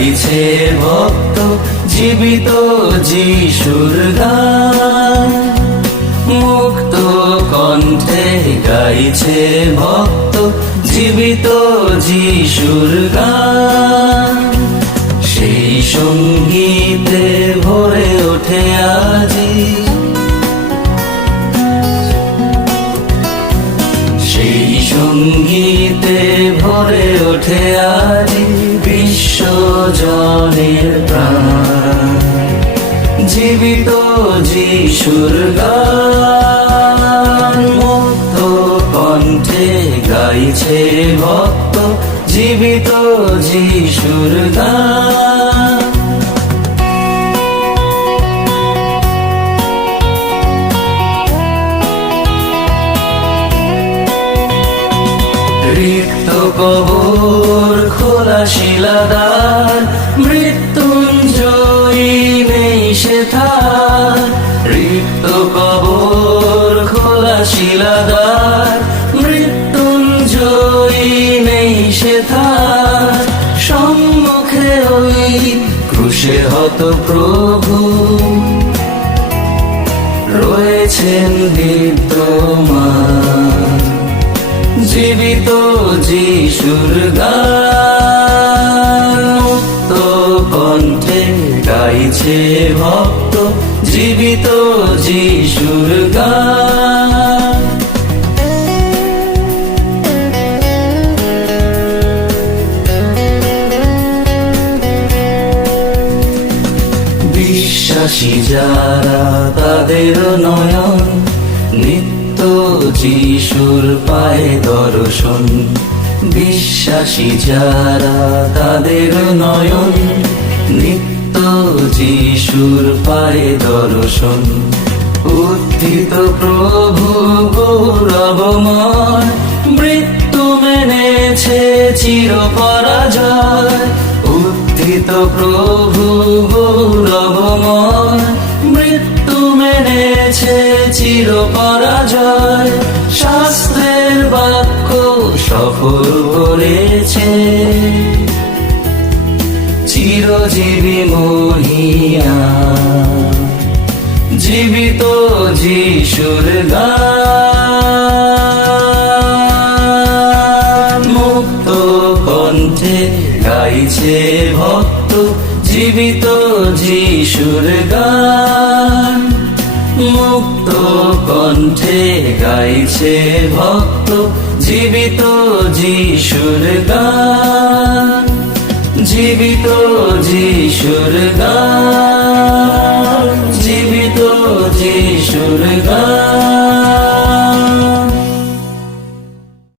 গাইছে ভক্ত জীবিত যিশুর গান। মুক্ত কণ্ঠে গাইছে ভক্ত জীবিত যিশুর গান। সেই সঙ্গীতে ভরে ওঠে আজি, সেই সঙ্গীতে ভরে ওঠে আজি বিশ্বজনের প্রাণ। জীবিত যিশুর গান। মুক্ত কণ্ঠে গাইছে ভক্ত জীবিত যিশুর গান। রিক্ত কবর খোলা শিলাদার, মৃত্যুঞ্জয়ী নেই সেথার। রিক্ত কবর খোলা শিলাদার, মৃত্যুঞ্জয়ী নেই সেথার। সম্মুখে ওই ক্রুশে হত প্রভু রয়েছেন বিদ্যমান। জীবিত যিশুর গান। মুক্ত কণ্ঠে গাইছে ভক্ত জীবিত যিশুর গান। বিশ্বাসী যারা তাদের নয়ন নিত্য যিশুর পায়ে দর্শন। বিশ্বাসী যারা তাদের নয়ন নিত্য যিশুর পায়ে দর্শন। উত্থিত প্রভু গৌরবময়, মৃত্যু মেনেছে চির পরাজয়। উত্থিত প্রভু গৌরবময়, মৃত্যু মেনেছে চির পরাজয়। শাস্ত্রের বাক্য সফল করেছে চিরজীবী মহিয়া। জীবিত যিশুর গান। মুক্ত কণ্ঠে গাইছে ভক্ত জীবিত যিশুর গান। মুক্ত কণ্ঠে গাইছে ভক্ত জীবিত যিশুর গান। জীবিত যিশুর গান। জীবিত যিশুর গান।